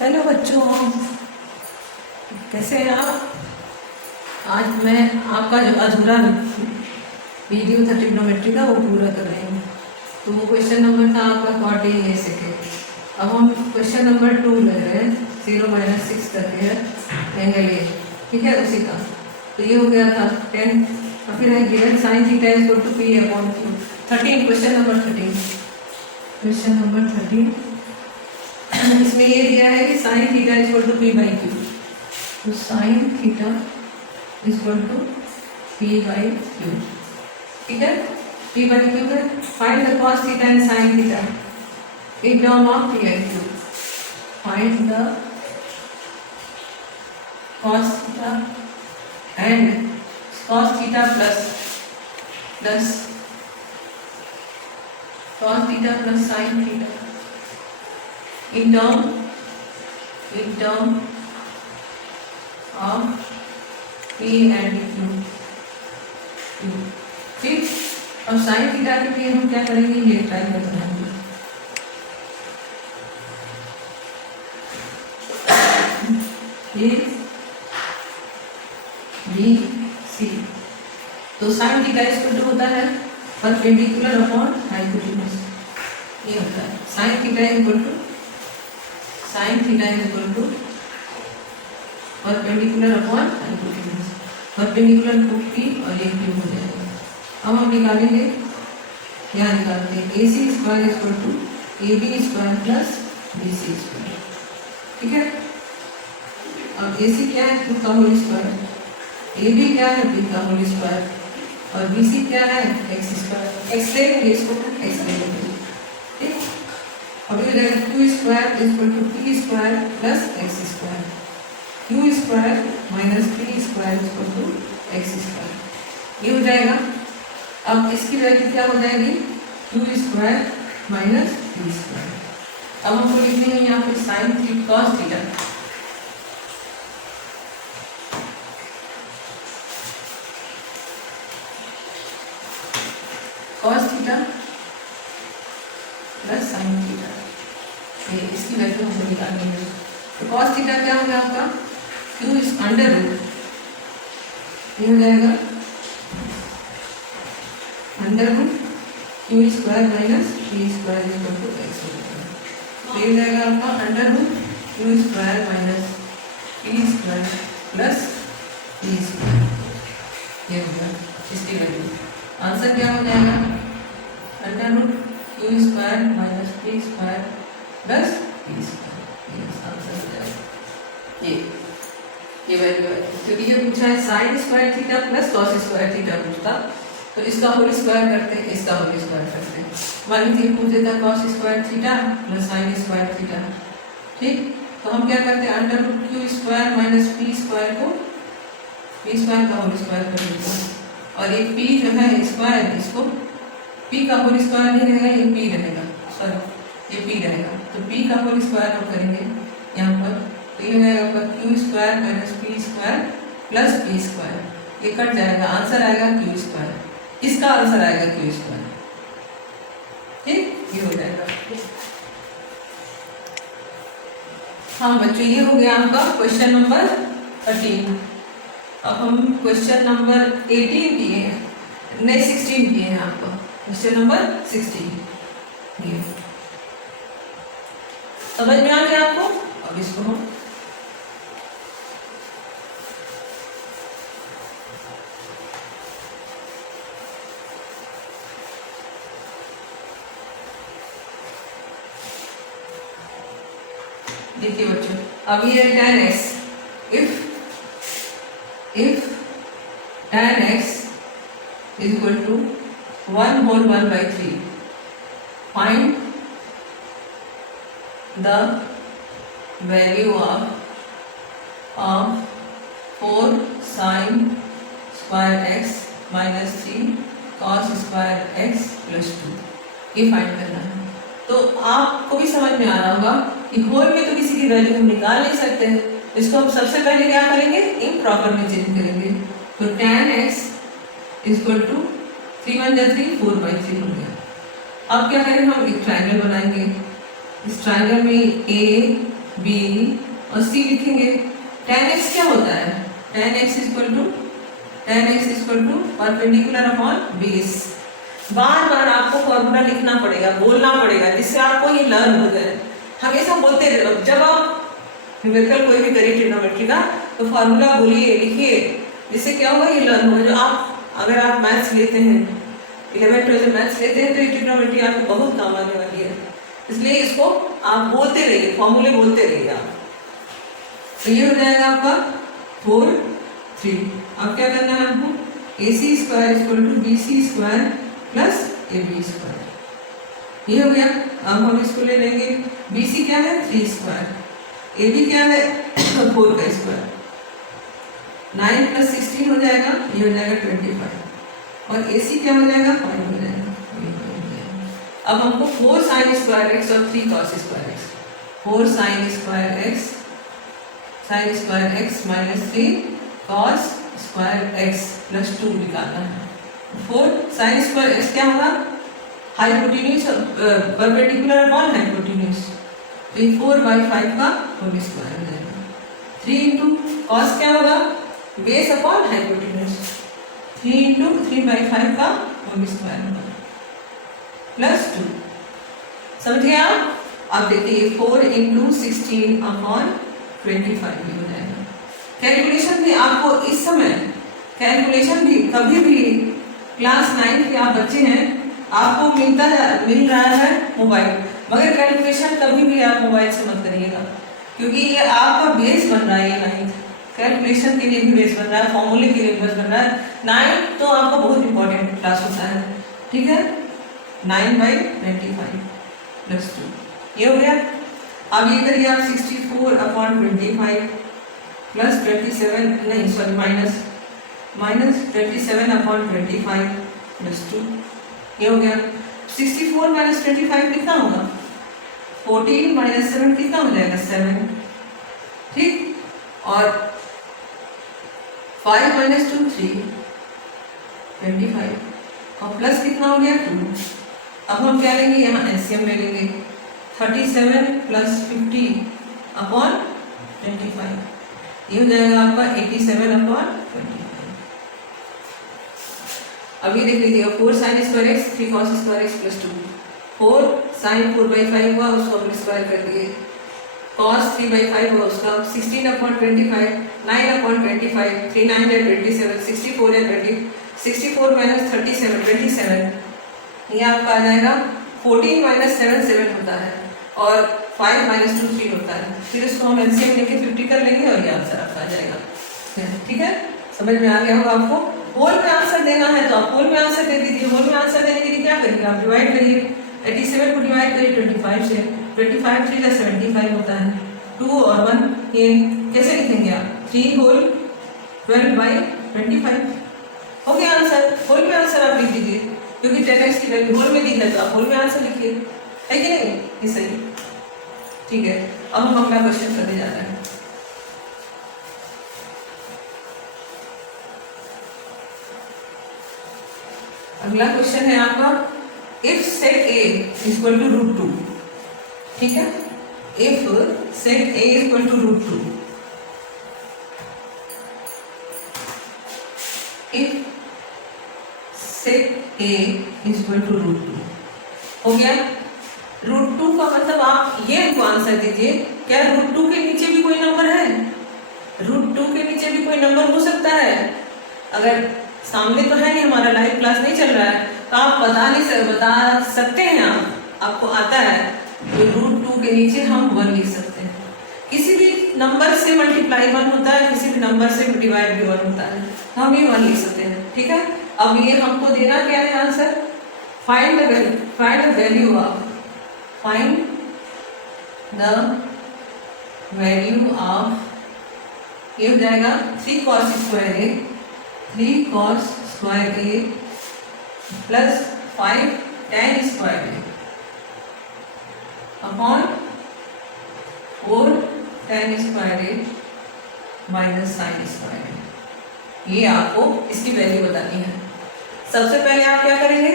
Hello बच्चों, कैसे हैं आप। आज मैं आपका जो अधूरा वीडियो था ट्रिग्नोमेट्री का वो पूरा कर रही हूँ। तो वो क्वेश्चन नंबर था आपका कॉर्डिनेट ए सेकेंड। अब हम क्वेश्चन नंबर 2 ले रहे हैं, 0-6 तक है एंगल ए, ठीक है उसी का। तो ये हो गया था 10 और फिर है given sine theta is equal to p upon q. 13 question number 13, question number 13 इसमें ये दिया है कि sine theta is equal to p by q. तो sine theta is equal to p by q, ठीक है। पी बाई क्यू है, find the cos theta and sine theta in term of p by q. Find the cos theta and cos theta plus cos theta plus sine theta in term of P and Q, ठीक। अब sine theta के लिए हम क्या करेंगे, ये try बताएंगे। ये बी सी, तो साइन थीटा इक्वल टू होता है परपेंडिकुलर अपॉन हाइपोटेन्यूज। ये होता है sine theta equal to perpendicular upon hypotenuse. Perpendicular को पी और ये क्यू हो जाएगा। अब हम निकालेंगे, यहाँ निकालते हैं A C square equal to A B square plus B C square, ठीक है। अब ए सी क्या है, टू का होल स्क्वायर, ए बी क्या है, बी का होल स्क्वायर, और बी सी क्या है, एक्स स्क्वायर। एक्स लेंगे इसको, एक्स लेंगे, ठीक। अब ये रहेगा Q square equal to P square plus X square, Q square minus P square equal to X square, ये हो जाएगा। अब इसकी वैल्यू क्या हो जाएगी, Q square minus P square. अब हमको लिखने हैं यहाँ पे sine theta cos theta, cos theta plus sine theta, ये इसकी वैल्यू हमको निकालनी है। तो कॉस थीटा क्या होगा आपका, क्यू इस अंडर रूट, ये हो जाएगा under root Q square minus P square equal to X हो जाएगा। तो ये हो जाएगा आपका under root Q square minus P square plus P square, ये हो गया इसकी वैल्यू। आंसर क्या हो जाएगा, under root Q square minus P square plus P square, ये आंसर हो जाएगा। ये वैल्यू है, क्योंकि ये पूछा है sine square theta plus cos square theta पूछता, तो इसका होल स्क्वायर करते हैं, इसका होल स्क्वायर करते हैं। मान लीजिए पूछ देता cos square theta plus sine square theta, ठीक। तो हम क्या करते हैं, under root Q square minus P square को पी स्क्वायर का होल स्क्वायर कर देते हैं, और ये पी जो है स्क्वायर, इसको पी का होल स्क्वायर नहीं रहेगा, ये पी रहेगा, सॉरी ये पी रहेगा, तो पी का होल स्क्वायर हम करेंगे यहाँ पर, तो ये हो जाएगा आपका Q square minus P square plus P square, ये कट जाएगा, आंसर आएगा क्यू स्क्वायर, इसका आंसर आएगा क्यू स्क्वायर, ठीक। ये हो जाएगा। हाँ बच्चों, ये हो गया आपका क्वेश्चन नंबर 13। अब हम क्वेश्चन नंबर 18 किए हैं, नहीं 16 किए हैं आपका, क्वेश्चन नंबर 16 ये समझ में आ गया आपको। अब इसको हम देखिए बच्चों, अब ये tan x, if tan x is equal to 1 whole 1/3, find the value of 4 sin square x minus 3 cos square x plus 2, ये फाइंड करना है। तो आपको भी समझ में आ रहा होगा कि होल में तो किसी की वैल्यू हम निकाल नहीं सकते हैं, इसको हम सबसे पहले क्या करेंगे, इम्प्रॉपर में चेंज करेंगे। तो tan x इक्वल टू 3 1 3 4/3 हो गया। अब क्या करेंगे, हम एक ट्रायंगल बनाएंगे, इस ट्रायंगल में ए बी और सी लिखेंगे। tan x क्या होता है? tan x equal to perpendicular upon base. बार बार आपको फॉर्मूला लिखना पड़ेगा, बोलना पड़ेगा, जिससे आपको ये लर्न हो जाए। हमेशा बोलते रहो, जब आप न्यूमेरिकल कोई भी करिए ट्रिग्नोमेट्री का, तो फॉर्मूला बोलिए, लिखिए, जिससे क्या होगा, ये लर्न होगा। जो आप अगर आप मैथ्स लेते हैं, 11th 12th मैथ्स लेते हैं, तो ये ट्रिग्नोमेट्री आपको बहुत काम आने वाली है। इसलिए इसको आप बोलते रहिए, फॉर्मूले बोलते रहिए आप। तो ये हो जाएगा आपका 4 3। अब क्या करना है आपको? AC square equal to BC square plus AB square. ये हो गया। अब हम इसको ले लेंगे, BC क्या है? 3 स्क्वायर, AB क्या है? 4 का स्क्वायर। 9 प्लस 16 हो जाएगा, ये हो जाएगा 25। और AC क्या हो जाएगा? 5 हो जाएगा। अब हमको 4 साइन स्क्वायर x और 3 cos square x, 4 sine square x minus 3 cos square x plus 2 निकालना है। 4 साइन स्क्वायर x क्या होगा? हाइपोटेन्यूज परपेंडिकुलर अपॉन हाइपोटेन्यूज, तो ये 4/5 का होल स्क्वायर हो जाएगा। 3 इंटू कॉस क्या होगा? बेस अपॉन हाइपोटेन्यूज, 3 इंटू 3/5 का होल स्क्वायर होगा प्लस 2। समझिए आप? अब देखिए 4 इंटू 16 अपॉन 25 हो जाएगा। कैलकुलेशन भी आपको इस समय, कैलकुलेशन भी कभी भी क्लास 9 के आप बच्चे हैं, आपको मिल रहा है मोबाइल, मगर कैलकुलेशन कभी भी आप मोबाइल से मत करिएगा, क्योंकि ये आपका बेस बन रहा है। ये 9th कैलकुलेशन के लिए भी बेस बन रहा है, फॉर्मूले के लिए बेस बन रहा है। 9 तो आपका बहुत इंपॉर्टेंट क्लास होता है, ठीक है। 9/25 प्लस 2 ये हो गया। अब ये करिए आप 64/25 प्लस 27, नहीं सॉरी माइनस 27/25 प्लस 2, ये हो गया। 64 माइनस 25 कितना होगा? 14 माइनस 7 कितना हो जाएगा? 7, ठीक। और 5 माइनस 2 3, 25 और प्लस कितना हो गया? 2। अब हम क्या लेंगे? यहाँ एलसीएम ले लेंगे। 37 प्लस 50 अपॉन 25, ये हो जाएगा आपका 87/25। अब ये देख लीजिएगा, 4 sine square x 3 cos square x plus 2, 4 sine 4/5 हुआ, उसको हम स्क्वायर कर दिए, कॉस 3/5 हुआ उसका, 16/25, 9/25, 3 9 है 27, 64 है 20, 64 माइनस 37 27, ये आपका आ जाएगा 14 माइनस 7 7 होता है, और 5 माइनस 2 3 होता है। फिर इसको हम एलसीएम लेके 50 कर लेंगे और ये आंसर आपका आ जाएगा। ठीक है, समझ में आ गया होगा आपको। होल में आंसर देना है तो आप होल में आंसर दे दीजिए। होल में आंसर देने के लिए क्या करिए आप? डिवाइड करिए, 87 को डिवाइड करिए 25 से, 25 3 का 75 होता है, 2 और 1 ये कैसे लिखेंगे आप? 3 होल 12/25 हो गया आंसर। होल में आंसर आप लिख दीजिए, क्योंकि 10x की वैल्यू होल में दी है तो आप होल में आंसर लिखिए, है कि नहीं? ये सही, ठीक है। अब हम अगला क्वेश्चन करने जा रहे हैं। अगला क्वेश्चन है आपका, if set a equal to √2, ठीक है। If set a equal to √2, if set a equal to √2 हो गया। √2 का मतलब आप ये हमको आंसर दीजिए, क्या √2 के नीचे भी कोई नंबर है? √2 के नीचे भी कोई नंबर हो सकता है? अगर सामने तो है नहीं, हमारा लाइव क्लास नहीं चल रहा है, तो आप बता सकते हैं, आपको आता है तो √2 के नीचे हम 1 लिख सकते हैं। किसी भी नंबर से मल्टीप्लाई 1 होता है, किसी भी नंबर से डिवाइड भी 1 होता है, तो हम ये 1 लिख सकते हैं, ठीक है। अब ये हमको देना क्या है answer? Find the value of, find the value of, ये हो जाएगा 3 cos square a, 3 cos square a plus 5 tan square a upon 4 tan square a minus sin square a। ये आपको इसकी वैल्यू बतानी है। सबसे पहले आप क्या करेंगे?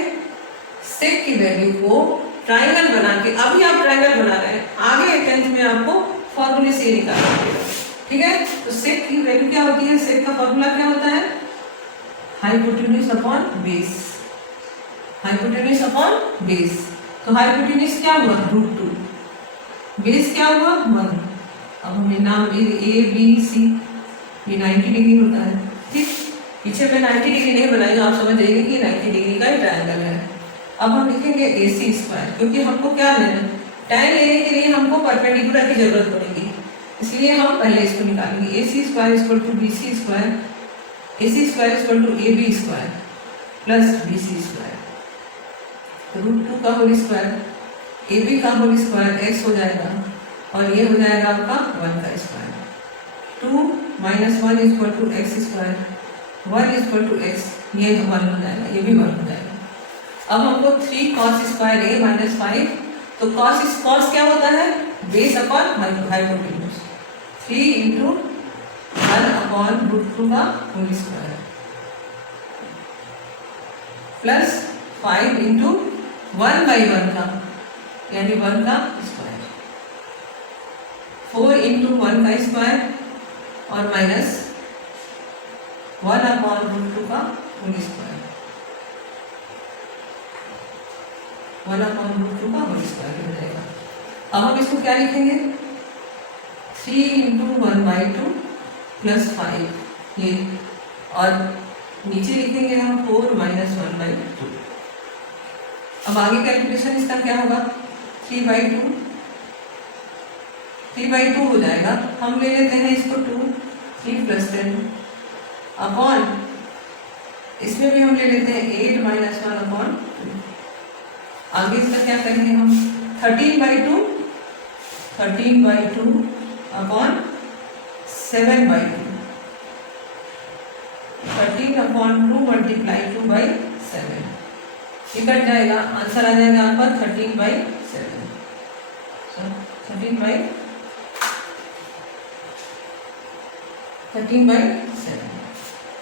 सेक की वैल्यू को ट्राइंगल बना के, अभी आप ट्राइंगल बना रहे हैं, आगे 10th में आपको फॉर्मूला फॉर्मूले से ये निकालना पड़ेगा, ठीक है। तो सेक की वैल्यू क्या होती है, सेक का फॉर्मूला क्या होता है, hypotenuse upon base, hypotenuse upon base. तो हाइपोटेन्यूज क्या हुआ, √2, बेस क्या हुआ 1। अब हमें नाम ए बी सी, ये 90 डिग्री होता है, ठीक। पीछे मैं 90 डिग्री नहीं बनाएंगे, आप समझ जाइए कि 90 डिग्री का ही ट्रायंगल है। अब हम लिखेंगे AC स्क्वायर, क्योंकि हमको क्या लेना है, tan लेने के लिए हमको परपेंडिकुलर की जरूरत पड़ेगी, इसलिए हम पहले इसको निकालेंगे। AC square equal to BC square, AC square equal to AB square plus BC square, √2 का होल स्क्वायर, AB का होल स्क्वायर x हो जाएगा, और ये हो जाएगा आपका 1 का square. 2 - 1 equal to x square, 1 equal to x, ये 1 हो जाएगा, ये भी 1 हो जाएगा। अब हमको 3 cos स्क्वायर a माइनस 5, तो cos क्या होता है, base upon hypotenuse, 3 into 1 upon √2 का होल स्क्वायर प्लस 5 इंटू 1/1 का, यानी 1 का स्क्वायर, 4 इंटू 1 का स्क्वायर और माइनस 1 अपॉन √2 का होल स्क्वायर, 1 अपॉन √2 का होल स्क्वायर हो जाएगा। अब हम इसको क्या लिखेंगे, 3 इंटू 1/2 प्लस 5 ये, और नीचे लिखेंगे हम 4 - 1/2। अब आगे कैलकुलेशन इसका क्या होगा, 3/2 हो जाएगा। हम ले लेते हैं इसको 2, 3 + 10 अपॉन, इसमें भी हम ले लेते हैं 8 - 1/2। आगे इसका क्या करेंगे हम, 13/2 अपॉन 7/2, 13 अपॉन 2 मल्टीप्लाई 2/7, ये कट जाएगा, आंसर आ जाएगा आपका 13/7, 13/7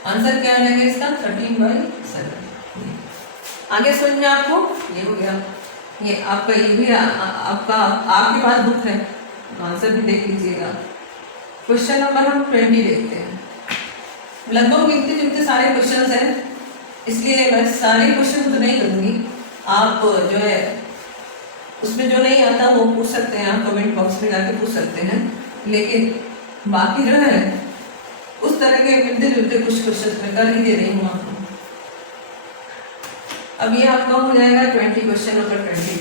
आंसर क्या आ जाएगा इसका, 13/7। आगे समझ में आपको, ये हो गया, ये आपका, ये भी आपका, आपके पास बुक है, आंसर भी देख लीजिएगा। क्वेश्चन नंबर हम 20 देखते हैं। लगभग मिलते जुलते सारे क्वेश्चंस हैं, इसलिए मैं सारे क्वेश्चन तो नहीं करूँगी, आप जो है उसमें जो नहीं आता वो पूछ सकते हैं, आप कमेंट बॉक्स में जाके पूछ सकते हैं, लेकिन बाकी जो है उस तरह के मिलते जुलते कुछ क्वेश्चन मैं कर ही दे रही हूँ आपको। अब ये आपका हो जाएगा 20, क्वेश्चन नंबर 20।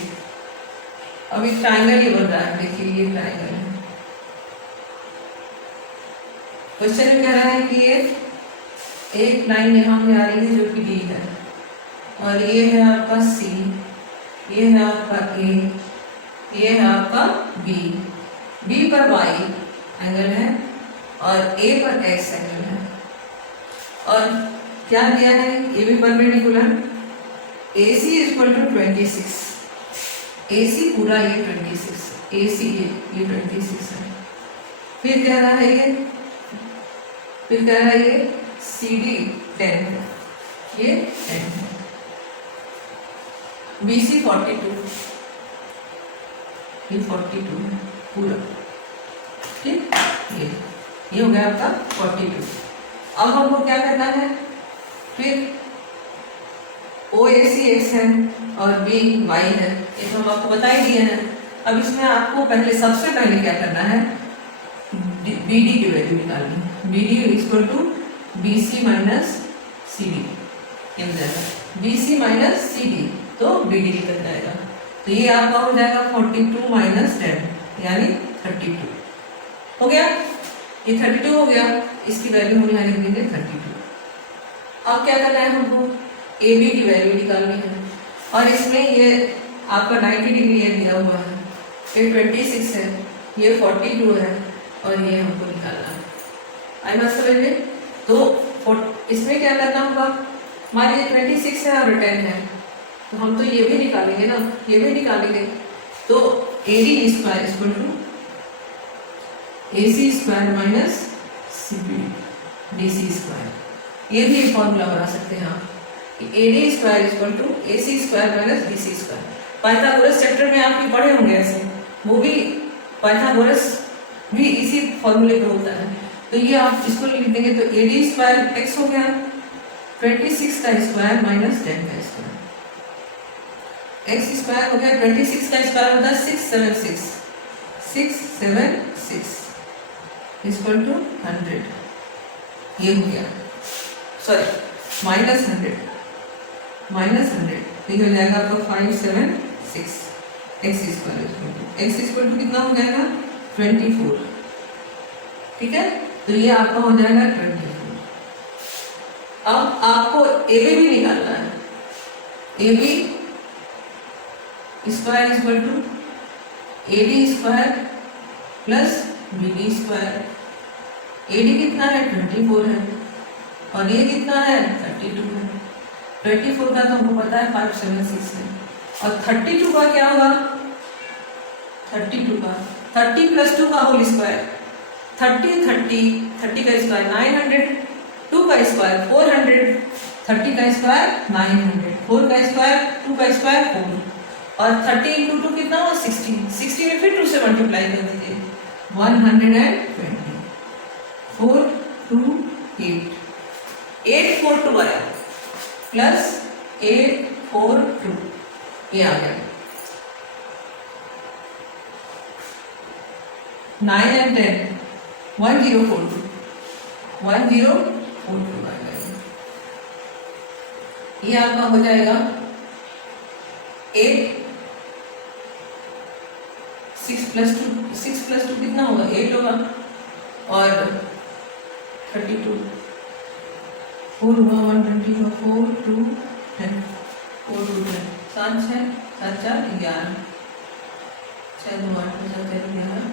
अब एक ट्रायंगल ही बन रहा है, देखिए ये ट्रायंगल है। क्वेश्चन में कह रहा है कि ये एक लाइन यहाँ पे आ रही है जो कि डी है, और ये है आपका C, ये है आपका A, ये है आपका B, B पर Y एंगल है और A पर X एंगल है, और क्या दिया है, ये भी perpendicular, AC equal to 26, AC पूरा ये 26, AC ये 26 है। फिर कह रहा है ये, फिर कह रहा है ये CD 10 है, ये 10 है, BC 42, ये 42 है पूरा, ठीक, ये हो गया आपका 42। अब हमको क्या करना है, फिर OAC X है और B Y है, ये तो हम आपको बता ही दिए हैं। अब इसमें आपको पहले, सबसे पहले क्या करना है, BD की वैल्यू निकालनी है। BD equal to BC minus CD, ये हो जाएगा BC माइनस CD, तो BD निकल जाएगा। तो ये आपका हो जाएगा 42 माइनस 10, यानी 32 हो गया, ये 32 हो गया, इसकी वैल्यू हम यहाँ लिख देंगे 32। अब क्या करना है हमको, AB की वैल्यू निकालनी है, और इसमें ये आपका 90 डिग्री ये दिया हुआ है, ये 26 है, ये 42 है, और ये हमको निकालना है। आई बात समझ में? तो इसमें क्या करना होगा, मान लीजिए 26 है और 10 है, तो हम तो ये भी निकालेंगे ना, ये भी निकालेंगे। तो AD square equal to AC square minus DC square, ये भी एक फॉर्मूला बना सकते हैं आप, AD square equal to AC square minus DC square. Pythagoras chapter में आपके पढ़े होंगे ऐसे, वो भी पाइथागोरस भी इसी फॉर्मूले पे होता है। तो ये आप इसको लिख देंगे तो ए डी स्क्वायर एक्स हो गया 26 का स्क्वायर माइनस 10 का स्क्वायर, एक्स स्क्वायर हो गया 26 का स्क्वायर होता है 676 इक्वल टू 100, ये हो गया, सॉरी माइनस 100 तो ये हो जाएगा आपका 576 एक्स स्क्वायर कितना हो जाएगा 24, ठीक है। तो ये आपका हो जाएगा 24। अब आपको ए बी भी निकालना है, A B square equal to A D square plus B D square. A D कितना है 24 है और ये कितना है 32 है। 24 का तो हमको पता है 576 है और 32 का क्या होगा 32 का 30 प्लस 2 का होल स्क्वायर 30 का स्क्वायर 900, 2 का स्क्वायर 400, 30 का स्क्वायर 900, 4 का स्क्वायर 2 का स्क्वायर 4 और 30 इंटू 2 कितना हुआ 16, 16 में फिर 2 से मल्टीप्लाई कर दीजिए 120, 4 2 8, 842 आया प्लस 842 ये आ गया 9 and 10 1042 आ गया। ये आपका हो जाएगा 8 6 प्लस 2 कितना होगा 8 होगा और 32 4 हुआ 120 हुआ 4 2 10 4 2 10 7 6 7 4 11 6 2 8 7 11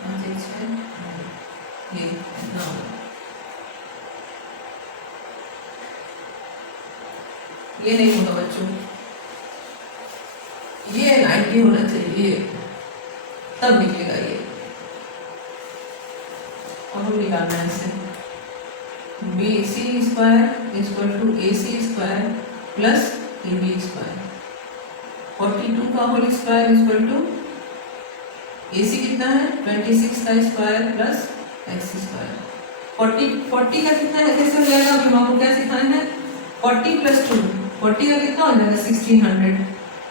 5 6 ये 9 ये नहीं होगा बच्चों, ये 90 होना चाहिए तब निकलेगा ये। अब हम निकालना है इसे B C square equal to A C square plus A B square 42 का whole square equal to A C कितना है 26 का स्क्वायर प्लस एक्स स्क्वायर 40 का कितना है कैसे हो जाएगा हम आपको क्या सिखाना है 40 प्लस 2 40 का कितना हो जाएगा 1600,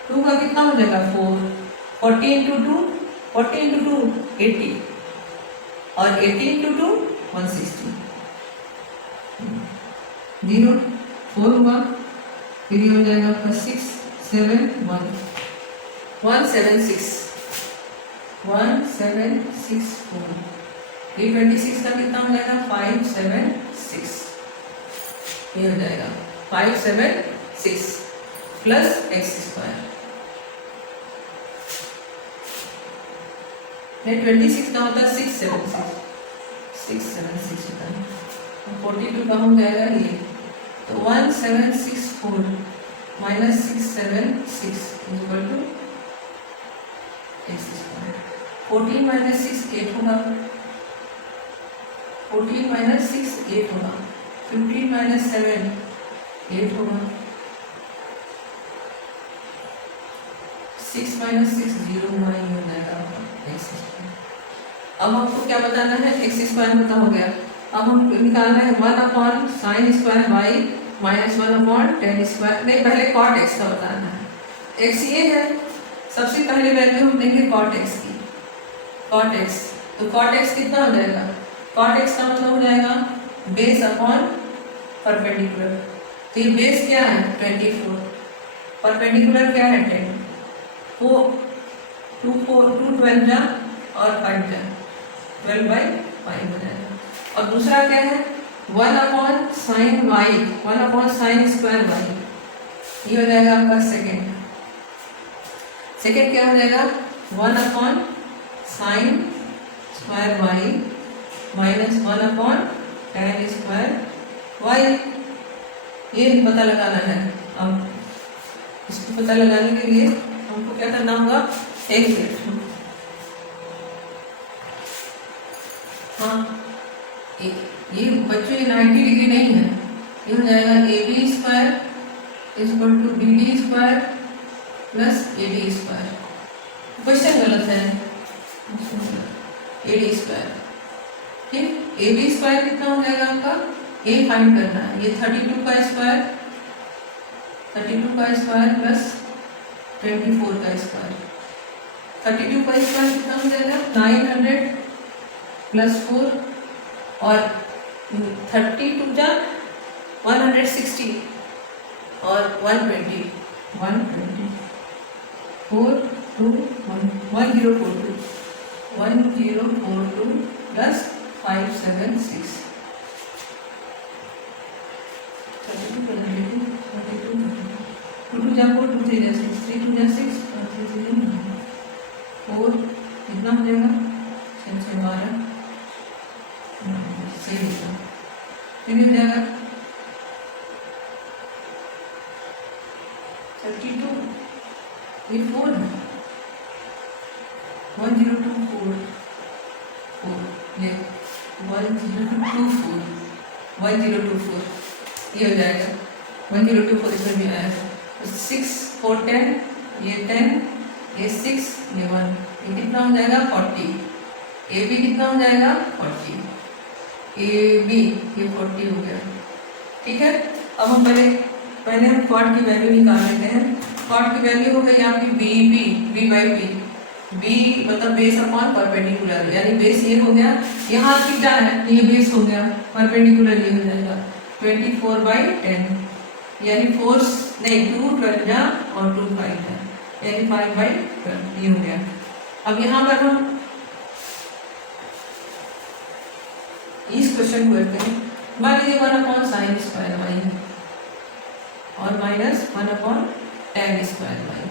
2 का कितना हो जाएगा 4, 40 इंटू 2 40 इंटू 2 80 और 80 इंटू 2 160 0 4 हुआ फिर ये हो जाएगा आपका 6 7 1 176 1764 ये 26 का कितना हो जाएगा 576 ये हो जाएगा 576 प्लस एक्स स्क्वायर 26 का होता है 676 होता है 42 का हो जाएगा ये तो 1764 minus 676 equal to X square 14 minus 6 8 होगा 14 माइनस 6 8 होगा 15 माइनस 7 8 होगा 6 माइनस 6 0 होगा ये हो जाएगा एक्स स्क्वायर। अब हमको क्या बताना है एक्स स्क्वायर पता हो गया। अब हम निकालना है 1 upon sine square Y minus 1 upon tan square नहीं पहले कॉट एक्स का बताना है। एक्स ये है सबसे पहले वैल्यू हम लेंगे कॉट एक्स की कॉट एक्स तो कॉट एक्स कितना हो जाएगा कॉट एक्स का मतलब हो जाएगा बेस अपॉन परपेंडिकुलर तो ये बेस क्या है 24 परपेंडिकुलर क्या है 10 वो 2 12 जा और 5 जा 12 बाई 5 हो जाएगा और दूसरा क्या है 1 upon sine Y 1 upon sine square Y ये हो जाएगा आपका सेकेंड क्या हो जाएगा 1 upon sine square Y minus 1 upon tan square Y ये पता लगाना है। अब इसको पता लगाने के लिए हमको क्या करना होगा एक मिनट हाँ ये बच्चों ये 90 डिग्री नहीं है ये हो जाएगा A B square equal to B D square plus A D square. Question गलत है ए डी स्क्वायर। ठीक, ए बी स्क्वायर कितना हो जाएगा आपका, ए फाइंड करना है, ये 32 का स्क्वायर, 32 का स्क्वायर प्लस 24 का स्क्वायर। 32 का स्क्वायर कितना हो जाएगा, 900 प्लस 4 और 32 जा 160 और 120 4 2 1042 प्लस 576 2 जा 4 2 3 जा 6 3 2 जा 6 और 3 3 जा 4 कितना हो जाएगा 6 6 12 सही लिखा, फिर हो जाएगा 32 ये 4 है 1024 ये 1024 ये हो जाएगा 1024 इसमें भी आया 6 4 10 ये 10 ये 6 ये 1 ये कितना हो जाएगा 40 ए बी कितना हो जाएगा 40 ए बी ये 40 हो गया। ठीक है, अब हम पहले हम क्वाड की वैल्यू निकाल लेते हैं। क्वाड की वैल्यू हो गई आपकी B B B by B, B मतलब बेस अपॉन परपेंडिकुलर, यानी बेस ये हो गया, यहाँ थीटा है ये बेस हो गया, परपेंडिकुलर ये हो जाएगा 24/10 यानी 4 नहीं 2 12 जा और 2 5 है यानी 5/12 ये हो गया। अब यहाँ पर हम इस क्वेश्चन को करते हैं, मान लीजिए 1/sin स्क्वायर वाई और minus 1/tan square Y.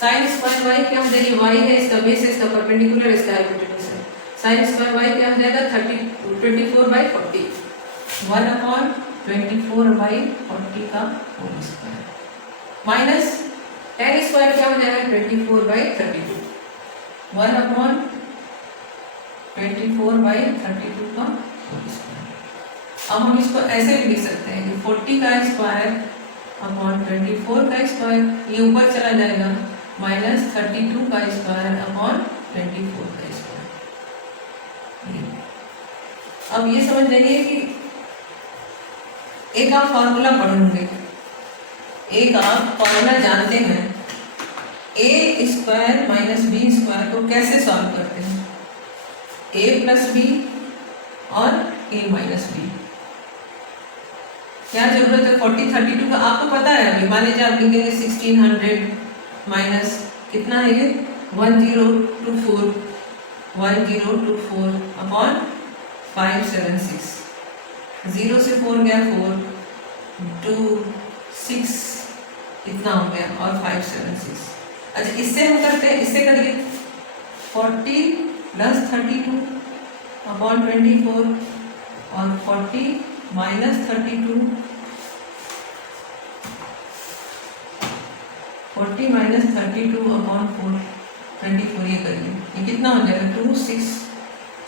Sine square Y क्या हो जाएगी, वाई है इसका बेस है, इसका परपेंडिकुलर, इसका हाइपोटेन्यूज है। साइन स्क्वायर वाई क्या हो जाएगा 24/40 1/24/40 का whole square minus tan square क्या हो जाएगा 24/32 1/24/32 का होल स्क्वायर। अब हम इसको ऐसे भी लिख सकते हैं कि 40 का स्क्वायर अपॉन 24 का स्क्वायर ये ऊपर चला जाएगा माइनस 32 का स्क्वायर अपॉन 24 का स्क्वायर। अब ये समझ जाइए कि एक आप फॉर्मूला पढ़ेंगे, एक आप फॉर्मूला जानते हैं, ए स्क्वायर माइनस बी स्क्वायर को कैसे सॉल्व करते हैं, ए प्लस बी और ए माइनस बी। क्या जरूरत है 40 32 का आपको पता है, अभी मान लीजिए आप लिखेंगे 1600 माइनस कितना है ये 1024 अपॉन 576 0 से 4 गया 4 2 6 इतना हो गया और 576। अच्छा इससे हम करते हैं, इससे करिए 40 प्लस 32 अपॉन 24 और 40 माइनस 32 40 माइनस 32 अपॉन 24 ये करिए, ये कितना हो जाएगा 2 6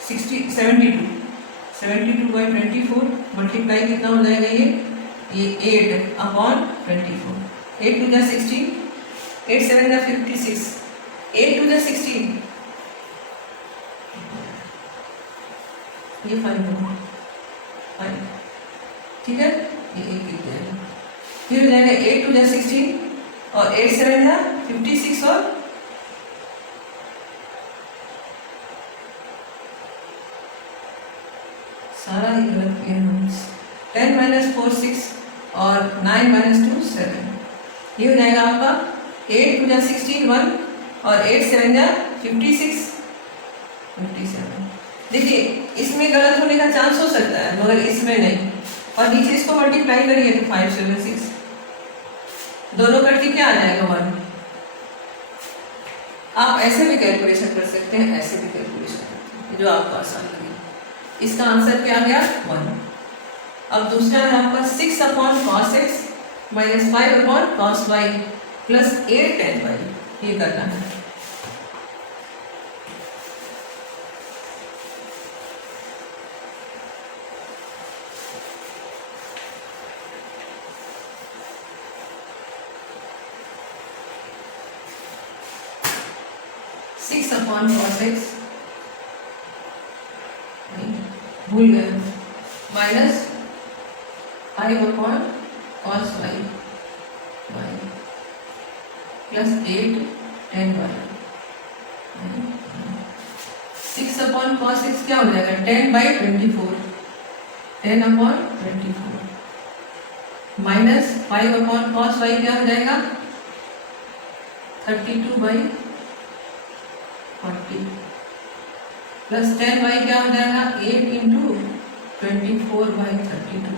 60 72/24 मल्टीप्लाई कितना हो जाएगा ये 8 अपॉन 24 8 2 जा 16 8 7 जा 56 8 2 जा 16 ये 5 होगा 5। ठीक है, ये 1 लिख जाएगा, फिर हो जाएगा 8 2 जा 16 और 8 7 जा 56 और सारा ही गलत किया हम। 10 माइनस 4 6 और 9 माइनस 2 7 ये हो जाएगा आपका 8 2 जा 16 1 और 8 7 जा 56 57। देखिए इसमें गलत होने का चांस हो सकता है मगर इसमें नहीं, और नीचे इसको मल्टीप्लाई करिए तो 576 दोनों करके क्या आ जाएगा 1। आप ऐसे भी कैलकुलेशन कर सकते हैं, ऐसे भी कैलकुलेशन करते हैं, जो आपको आसान लगे। इसका आंसर क्या आ गया 1। अब दूसरा है आपका 6 upon cos X minus 5 upon cos Y plus 8 tan Y, ये करना है। अपॉन cos x भूल गए, minus 5 upon cos Y plus 8 10 Y, 6 upon cos 6 क्या हो जाएगा 10/24, 10 upon 24 minus 5 upon cos Y क्या हो जाएगा 32/40 प्लस 10 वाई क्या हो जाएगा 8 इंटू 24/32,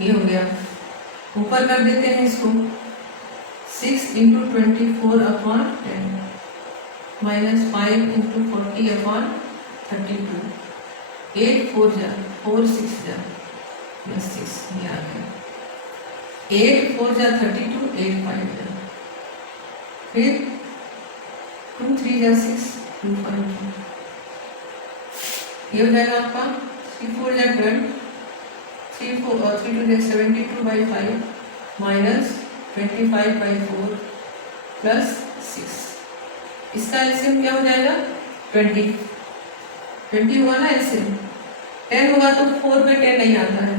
ये हो गया। ऊपर कर देते हैं इसको, 6 into 24 upon 10 minus 5 into 40 upon 32, 8 4 जा 4 6 जा प्लस 6, ये आ गया। 8 4 जा 32, 8 5 जा, फिर 2 3 जा 6, 2 5 जा, ये हो जाएगा आपका 3 4 जा 12, 3 2 जा 72/5 माइनस 25/4 प्लस 6, इसका एलसीएम क्या हो जाएगा 20 होगा ना एलसीएम, 10 होगा तो 4 पे 10 नहीं आता है,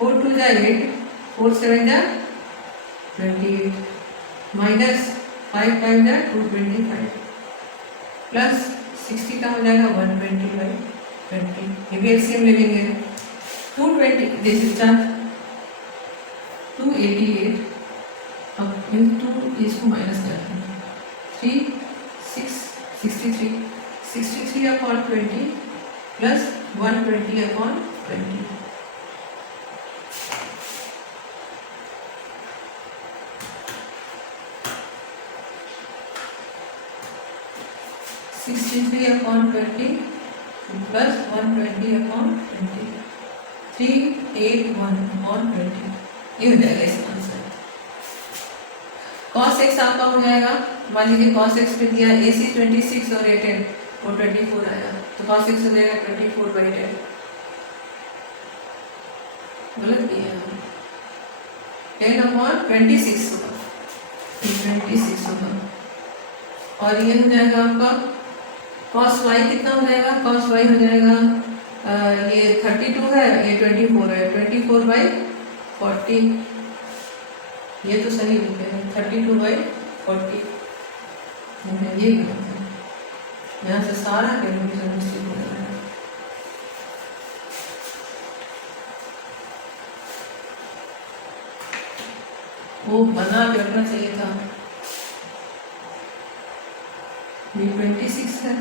4 2 जा 8, 4 7 जा 28 माइनस 5 5 जा 225 प्लस 60 का हो जाएगा 120/20, ये भी एलसीएम ले लेंगे 220 जैसे 288, अब इंटू इसको माइनस करते हैं 3 6 63 upon 20 plus 120 upon 20, 63 upon 20 plus 120 upon 20, 381 upon 20, ये हो जाएगा इसका आंसर। cos x आपका हो जाएगा, मान लीजिए cos x में दिया AC 26 और A10 और 24 आएगा, तो cos x हो जाएगा 24/10, गलत किया है 10 अपॉन 26 होगा, 26 होगा, और ये हो जाएगा आपका cos y कितना हो जाएगा, cos y हो जाएगा ये 32 है, ये 24 है, 24/40, ये तो सही लिखे हैं 32/40, ये गलत है, यहाँ से सारा कैलकुलेशन मिस्टेक हो रहा है। वो बना के रखना चाहिए था, ये 26 है,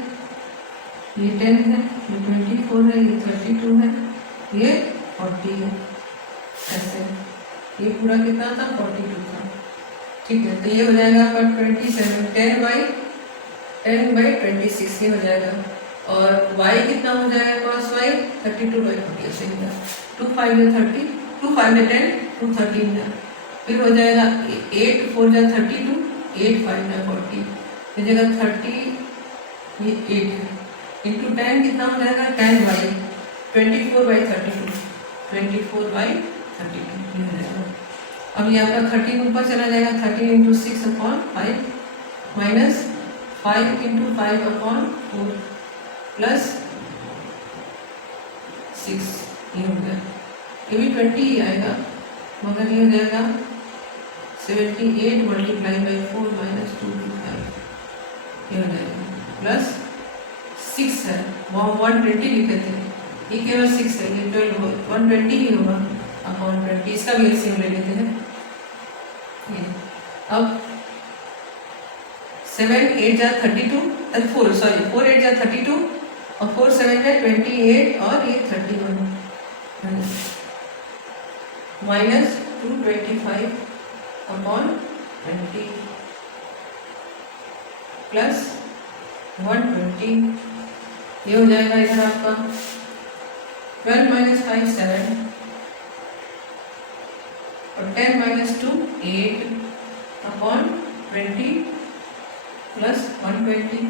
ये 10 है, ये 24 है, ये 32 है, ये 40 है, ऐसे ये पूरा कितना था 42 था, ठीक है। तो ये हो जाएगा आपका 27 10/26 ये हो जाएगा, और y कितना हो जाएगा cos y 32/40 से 2 5 में 30, 2 5 में 10, 2 13 है, फिर हो जाएगा 8 4 जा 32, 8 5 में 40, ये जगह 30 ये 8 है, इंटू 10 कितना हो जाएगा 10y 24/32, 24/32 ये हो जाएगा। अब ये आपका 13 ऊपर चला जाएगा, 13 into 6 upon 5 minus 5 into 5 upon 4 plus 6, ये हो गया, ये भी 20 ही आएगा, मगर ये हो जाएगा 78 × 4 माइनस 225, ये हो जाएगा प्लस 6 है, वहाँ 120 लिखे थे, ये केवल 6 है, ये 12 हो 120 ही होगा अपॉन 20, इसका भी एलसीएम ले लेते हैं। अब 7 8 जा 32, 4 सॉरी 4 8 जा 32 और 4 7 जा 28 और ये 31 माइनस 225 अपॉन 20 प्लस 120, ये हो जाएगा इधर आपका 12 माइनस 5 7 और 10 - 2 8 अपॉन 20 प्लस 120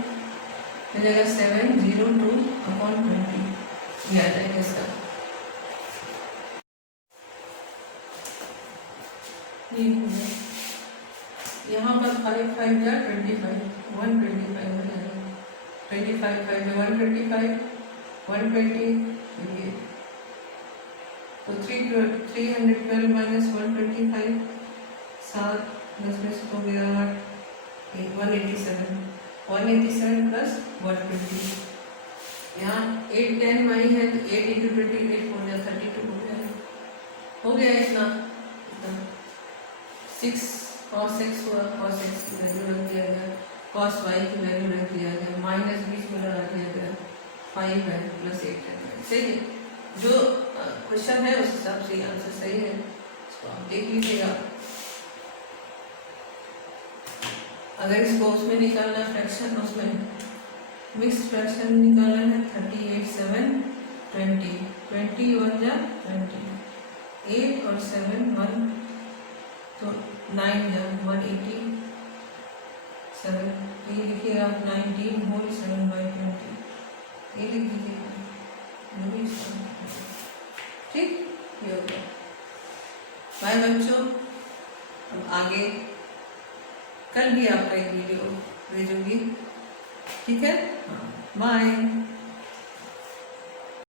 हो जाएगा 702 अपॉन 20, ये आ जाएगा इसका। यहाँ पर 5 5 जा 25 125 हो जाएगा, 25 5 में 125 120 ये तो 312 माइनस 125 7 10 में से हो गया 187 प्लस 120 यहाँ 8 10 वही है तो 8 इंटू 28 हो गया 32 हो गया इतना 6 cos x हुआ cos x की वैल्यू रख दिया गया cos y की वैल्यू रख दिया गया माइनस बीच में लगा दिया गया 5 है प्लस 8 है सही है जो क्वेश्चन है उस हिसाब से आंसर सही है इसको आप देख लीजिएगा अगर इसको उसमें निकालना फ्रैक्शन उसमें मिक्स फ्रैक्शन निकालना है 38 7 20 21 जा 20 8 और 7 1 तो 9 जा 187 ये लिखिएगा आप 19 होल 7 बाई 20 ये लिख दीजिएगा ठीक ये हो गया बाय बच्चों अब आगे कल भी आपका एक वीडियो भेजूंगी ठीक है बाय।